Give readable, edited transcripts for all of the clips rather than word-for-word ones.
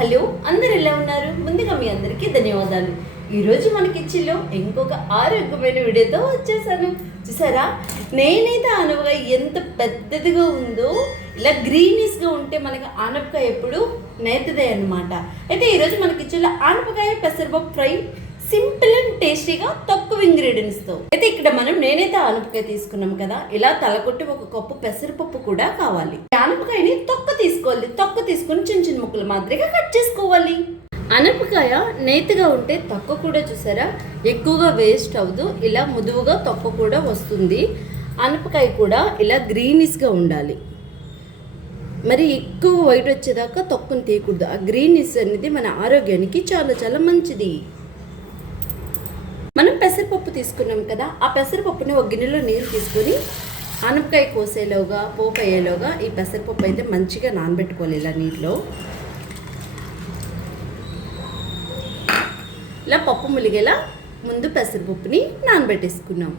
Hello, అందరు ఎలా ఉన్నారు? ముందుగా మీ అందరికీ ధన్యవాదాలు. ఈరోజు మన కిచెన్లో ఇంకొక ఆరోగ్యమైన వీడియోతో వచ్చేసాను. చూసారా, నేనైతే ఆనపకాయ ఎంత పెద్దదిగా ఉందో, ఇలా గ్రీనిష్గా ఉంటే మనకి ఆనపకాయ ఎప్పుడు నేతదే అనమాట. అయితే ఈరోజు మన కిచెన్లో ఆనపకాయ పెసరపప్పు ఫ్రై సింపుల్ అండ్ టేస్టీగా తక్కువ ఇంగ్రీడియంట్స్తో. అయితే ఇక్కడ నేనైతే ఆనపకాయ తీసుకున్నాం కదా, ఇలా తలకొట్టి ఒక కప్పు పెసరపప్పు కూడా కావాలి. ఆనపకాయని తొక్క తీసుకోవాలి. తొక్క తీసుకొని చిన్న చిన్న ముక్కలు మాదిరిగా కట్ చేసుకోవాలి. ఆనపకాయ నేతిగా ఉంటే తొక్క కూడా చూసారా ఎక్కువగా వేస్ట్ అవ్వదు. ఇలా ముదువుగా తొక్క కూడా వస్తుంది. ఆనపకాయ కూడా ఇలా గ్రీనిష్గా ఉండాలి. మరి ఎక్కువ వైట్ వచ్చేదాకా తొక్కను తీయకూడదు. ఆ గ్రీనిష్ అనేది మన ఆరోగ్యానికి చాలా చాలా మంచిది. మనం పెసరపప్పు తీసుకున్నాం కదా, ఆ పెసరపప్పుని ఒక గిన్నెలో నీరు తీసుకొని ఆనపకాయ కోసేలోగా పోపు అయ్యేలోగా ఈ పెసరపప్పు అయితే మంచిగా నానబెట్టుకోవాలి. ఇలా నీటిలో ఇలా పప్పు ములిగేలా ముందు పెసరపప్పుని నానబెట్టేసుకున్నాం.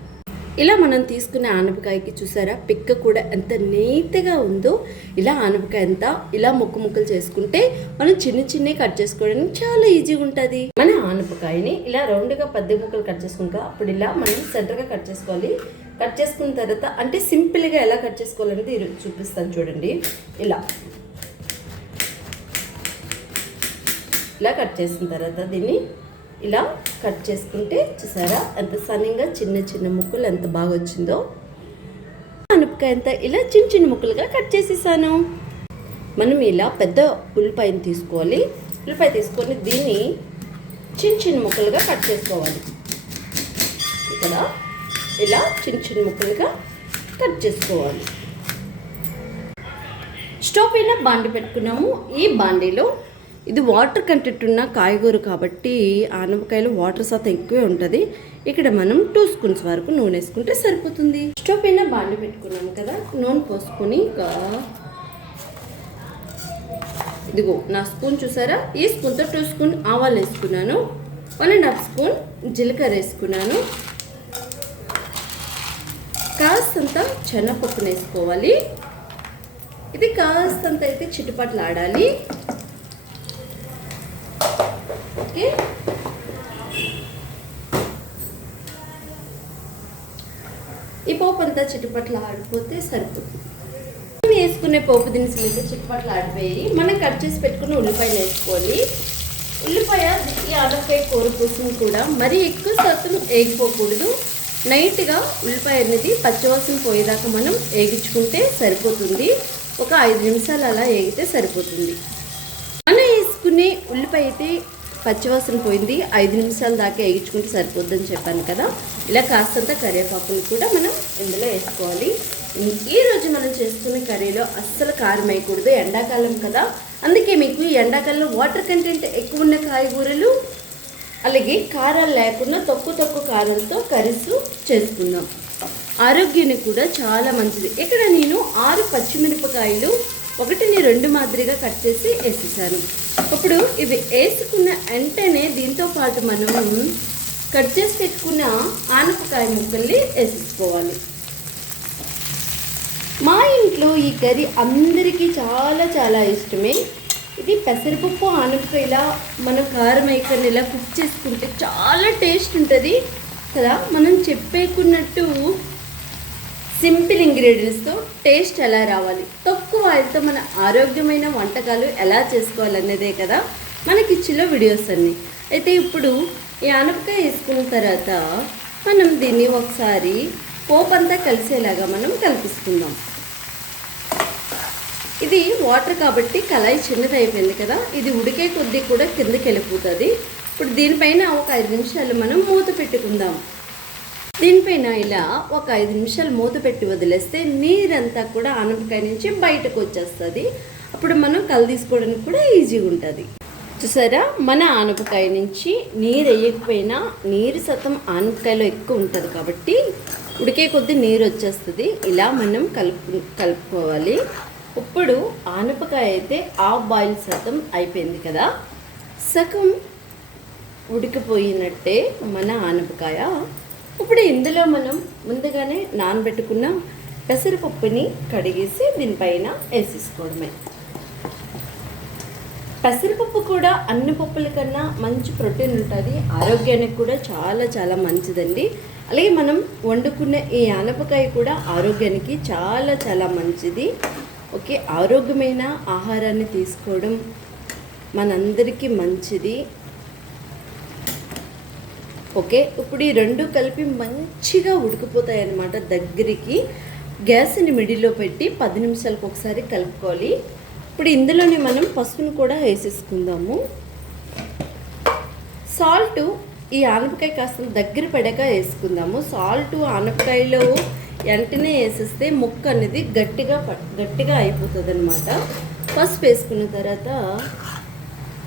ఇలా మనం తీసుకునే ఆనపకాయకి చూసారా పిక్క కూడా ఎంత నీట్గా ఉందో. ఇలా ఆనపకాయ అంతా ఇలా ముక్కలు చేసుకుంటే మనం చిన్న కట్ చేసుకోవడానికి చాలా ఈజీగా ఉంటుంది. మన ఆనపకాయని ఇలా రౌండ్గా 10 ముక్కలు కట్ చేసుకుంటా అప్పుడు ఇలా మనం సెంటర్గా కట్ చేసుకోవాలి. కట్ చేసుకున్న తర్వాత అంటే సింపుల్గా ఎలా కట్ చేసుకోవాలనేది ఈరోజు చూపిస్తాను చూడండి. ఇలా కట్ చేసిన తర్వాత దీన్ని ఇలా కట్ చేసుకుంటే చూసారా ఎంత సన్నగా చిన్న ముక్కలు ఎంత బాగా వచ్చిందో. ఆనపకాయ అంతా ఇలా చిన్న ముక్కలుగా కట్ చేసేసాను. మనం ఇలా పెద్ద ఉల్లిపాయని తీసుకోవాలి. ఉల్లిపాయ తీసుకొని దీన్ని చిన్న ముక్కలుగా కట్ చేసుకోవాలి. ఇక్కడ ఇలా చిన్న ముక్కలుగా కట్ చేసుకోవాలి. స్టవ్ పైన బాండి పెట్టుకున్నాము. ఈ బాండీలో ఇది వాటర్ కంటెంట్ ఉన్న కాయగూర కాబట్టి ఆనపకాయలో వాటర్ శాతం ఎక్కువే ఉంటుంది. ఇక్కడ మనం 2 స్పూన్స్ వరకు నూనె వేసుకుంటే సరిపోతుంది. స్టవ్ పైన బాండి పెట్టుకున్నాము కదా, నూనె పోసుకొని ఇదిగో నా స్పూన్ చూసారా, ఈ స్పూన్తో 2 స్పూన్ ఆవాలు వేసుకున్నాను. 1.5 స్పూన్ జీలకర్ర వేసుకున్నాను. కాస్తంత శనగపప్పును వేసుకోవాలి. ఇది కాస్తంత అయితే చిట్టుపట్లు ఆడాలి. ఓకే, ఈ పోపు అంతా చిట్టుపట్లు ఆడిపోతే సరిపోతుంది. వేసుకునే పోపు దినుసులు అయితే చిట్టుపట్లు ఆడిపోయి మనం కట్ చేసి పెట్టుకుని ఉల్లిపాయలు వేసుకోవాలి. ఉల్లిపాయ ఈ ఆనపకాయ కూర కోసం కూడా మరీ ఎక్కువ శాతం వేగిపోకూడదు. నైట్గా ఉల్లిపాయ అనేది పచ్చివాసన పోయేదాకా మనం వేగించుకుంటే సరిపోతుంది. ఒక 5 నిమిషాలు అలా వేగితే సరిపోతుంది. మనం వేసుకునే ఉల్లిపాయ అయితే పచ్చివాసన పోయింది, 5 నిమిషాల దాకా వేయించుకుంటే సరిపోద్దని చెప్పాను కదా. ఇలా కాస్తంత కరివేపాకులు కూడా మనం ఇందులో వేసుకోవాలి. ఈరోజు మనం చేసుకునే కర్రీలో అస్సలు కారం వేయకూడదు. ఎండాకాలం కదా, అందుకే మీకు ఈ ఎండాకాలంలో వాటర్ కంటెంట్ ఎక్కువ ఉన్న కాయగూరలు అలాగే కారాలు లేకుండా తక్కువ కారాలతో కర్రీస్ చేసుకుందాం. ఆరోగ్యానికి కూడా చాలా మంచిది. ఇక్కడ నేను 6 పచ్చిమిరపకాయలు 1ని 2 మాదిరిగా కట్ చేసి వేసేసాను. ఇప్పుడు ఇవి వేసుకున్న వెంటనే దీంతో పాటు మనం కట్ చేసి పెట్టుకున్న ఆనపకాయ ముక్కల్ని వేసేసుకోవాలి. మా ఇంట్లో ఈ కర్రీ అందరికీ చాలా చాలా ఇష్టమే. ఇది పెసరపప్పు ఆనపకాయ ఇలా మనం కారం వేయకుండా ఇలా కుక్ చేసుకుంటే చాలా టేస్ట్ ఉంటుంది కదా. మనం చెప్పేకున్నట్టు సింపుల్ ఇంగ్రీడియంట్స్తో టేస్ట్ ఎలా రావాలి, తక్కువ ఆయిల్తో మన ఆరోగ్యమైన వంటకాలు ఎలా చేసుకోవాలనేదే కదా మన కిచెన్లో వీడియోస్ అన్నీ. అయితే ఇప్పుడు ఈ ఆనపకాయ వేసుకున్న తర్వాత మనం దీన్ని ఒకసారి పోపు అంతా కలిసేలాగా మనం కలిపిస్తున్నాం. ఇది వాటర్ కాబట్టి కళాయి చిన్నది అయిపోయింది కదా, ఇది ఉడికే కొద్దీ కూడా కిందకి వెళ్ళిపోతుంది. ఇప్పుడు దీనిపైన ఒక 5 నిమిషాలు మనం మూత పెట్టుకుందాం. దీనిపైన ఇలా ఒక 5 నిమిషాలు మూత పెట్టి వదిలేస్తే నీరంతా కూడా ఆనపకాయ నుంచి బయటకు వచ్చేస్తుంది. అప్పుడు మనం కళ్ళు తీసుకోవడానికి కూడా ఈజీగా ఉంటుంది. చూసారా, మన ఆనపకాయ నుంచి నీరు వేయకపోయినా నీరు శాతం ఆనపకాయలో ఎక్కువ ఉంటుంది కాబట్టి ఉడికే కొద్దీ నీరు వచ్చేస్తుంది. ఇలా మనం కలుపుకోవాలి. ఇప్పుడు ఆనపకాయ అయితే హాఫ్ బాయిల్ శాతం అయిపోయింది కదా, సగం ఉడికిపోయినట్టే మన ఆనపకాయ. ఇప్పుడు ఇందులో మనం ముందుగానే నానబెట్టుకున్న పెసరపప్పుని కడిగేసి దీనిపైన వేసేసుకోవడమే. పెసరపప్పు కూడా అన్ని పప్పుల కన్నా మంచి ప్రోటీన్ ఉంటుంది, ఆరోగ్యానికి కూడా చాలా చాలా మంచిదండి. అలాగే మనం వండుకునే ఈ ఆనపకాయ కూడా ఆరోగ్యానికి చాలా చాలా మంచిది. ఓకే, ఆరోగ్యమైన ఆహారాన్ని తీసుకోవడం మనందరికీ మంచిది. ఓకే, ఇప్పుడు ఈ రెండు కలిపి మంచిగా ఉడికిపోతాయి అన్నమాట. దగ్గరికి గ్యాస్ని మిడిల్లో పెట్టి 10 నిమిషాలకు ఒకసారి కలుపుకోవాలి. ఇప్పుడు ఇందులోనే మనం పసుపును కూడా వేసేసుకుందాము. సాల్ట్ ఈ ఆనపకాయ కాస్త దగ్గర పడక వేసుకుందాము. సాల్ట్ ఆనపకాయలో వెంటనే వేసేస్తే ముక్క అనేది గట్టిగా అయిపోతుంది అనమాట. పసుపు వేసుకున్న తర్వాత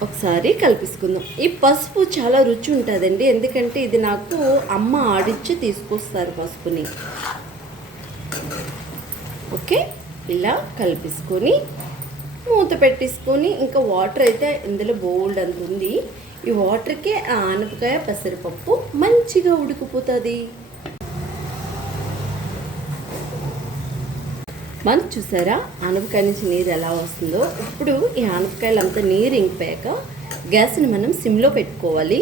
ఒకసారి కలిపేసుకుందాం. ఈ పసుపు చాలా రుచి ఉంటుందండి, ఎందుకంటే ఇది నాకు అమ్మ ఆడిచ్చి తీసుకొస్తారు పసుపుని. ఓకే, ఇలా కలిపేసుకొని మూత పెట్టేసుకొని ఇంకా వాటర్ అయితే ఇందులో బోల్డ్ అంత ఉంది. ఈ వాటర్కే ఆ ఆనపకాయ పెసరపప్పు మంచిగా ఉడికిపోతుంది. మనం చూసారా ఆనపకాయ నుంచి నీరు ఎలా వస్తుందో. ఇప్పుడు ఈ ఆనపకాయలు అంతా నీరు ఇంకిపోయాక గ్యాస్ని మనం సిమ్లో పెట్టుకోవాలి.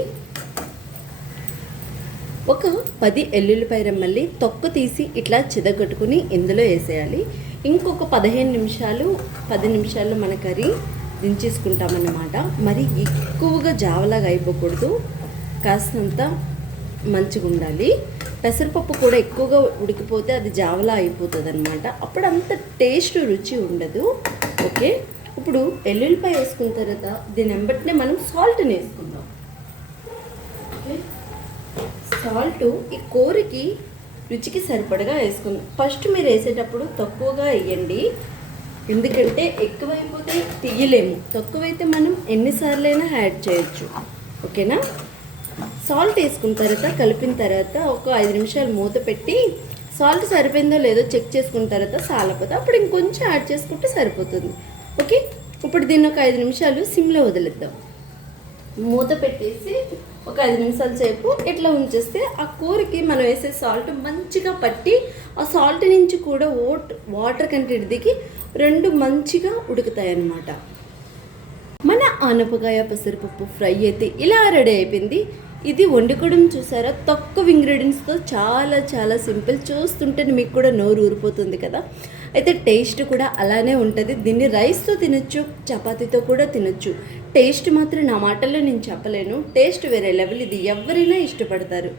ఒక 10 ఎల్లుల్లిపాయ రెమ్మల్ని తొక్క తీసి ఇట్లా చిదగొట్టుకుని ఇందులో వేసేయాలి. ఇంకొక 10 నిమిషాల్లో మన కర్రీ దించేసుకుంటామన్నమాట. మరి ఎక్కువగా జావలాగా అయిపోకూడదు, కాస్తంత మంచిగా ఉండాలి. పెసరపప్పు కూడా ఎక్కువగా ఉడికిపోతే అది జావలా అయిపోతుంది అనమాట, అప్పుడు అంత టేస్ట్ రుచి ఉండదు. ఓకే, ఇప్పుడు ఎల్లుల్లిపాయ వేసుకున్న తర్వాత దీని వెంబటనే మనం సాల్ట్ని వేసుకుందాం. ఓకే, సాల్ట్ ఈ కూరకి రుచికి సరిపడగా వేసుకుందాం. ఫస్ట్ మీరు వేసేటప్పుడు తక్కువగా వేయండి, ఎందుకంటే ఎక్కువైపోతే తీయలేము. తక్కువైతే మనం ఎన్నిసార్లైనా యాడ్ చేయొచ్చు. ఓకేనా, సాల్ట్ వేసుకున్న తర్వాత కలిపిన తర్వాత ఒక 5 నిమిషాలు మూత పెట్టి సాల్ట్ సరిపోయిందో లేదో చెక్ చేసుకున్న తర్వాత సాలపోతే అప్పుడు ఇంకొంచెం యాడ్ చేసుకుంటే సరిపోతుంది. ఓకే, ఇప్పుడు దీన్ని ఒక 5 నిమిషాలు సిమ్లో వదిలేద్దాం. మూత పెట్టేసి ఒక 5 నిమిషాల సేపు ఇట్లా ఉంచేస్తే ఆ కూరకి మనం వేసే సాల్ట్ మంచిగా పట్టి ఆ సాల్ట్ నుంచి కూడా వాటర్ కంటెంట్ దిగి రెండు మంచిగా ఉడుకుతాయి అన్నమాట. మన ఆనపకాయ పెసరపప్పు ఫ్రై అయితే ఇలా రెడీ అయిపోయింది. ఇది వండుకోవడం చూసారా, తక్కువ ఇంగ్రీడియంట్స్తో చాలా చాలా సింపుల్. చూస్తుంటే మీకు కూడా నోరు ఊరిపోతుంది కదా. అయితే టేస్ట్ కూడా అలానే ఉంటుంది. దీన్ని రైస్తో తినొచ్చు, చపాతీతో కూడా తినొచ్చు. టేస్ట్ మాత్రం నా మాటల్లో నేను చెప్పలేను, టేస్ట్ వేరే లెవెల్. ఇది ఎవరైనా ఇష్టపడతారు.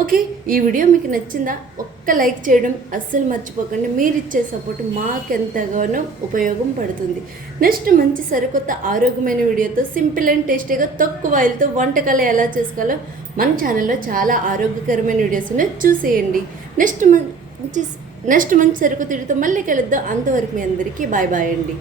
ఓకే, ఈ వీడియో మీకు నచ్చిందా? ఒక్క లైక్ చేయడం అస్సలు మర్చిపోకండి. మీరు ఇచ్చే సపోర్ట్ మాకెంతగానో ఉపయోగం పడుతుంది. నెక్స్ట్ మంచి సరికొత్త ఆరోగ్యమైన వీడియోతో సింపుల్ అండ్ టేస్టీగా తక్కువ ఆయిల్తో వంటకాలు ఎలా చేసుకోవాలో మన ఛానల్లో చాలా ఆరోగ్యకరమైన వీడియోస్ ఉన్నాయి, చూసేయండి. నెక్స్ట్ మంచి సరికొత్త వీడియోతో మళ్ళీ కలుద్దాం. అంతవరకు మీ అందరికీ బాయ్ బాయ్ అండి.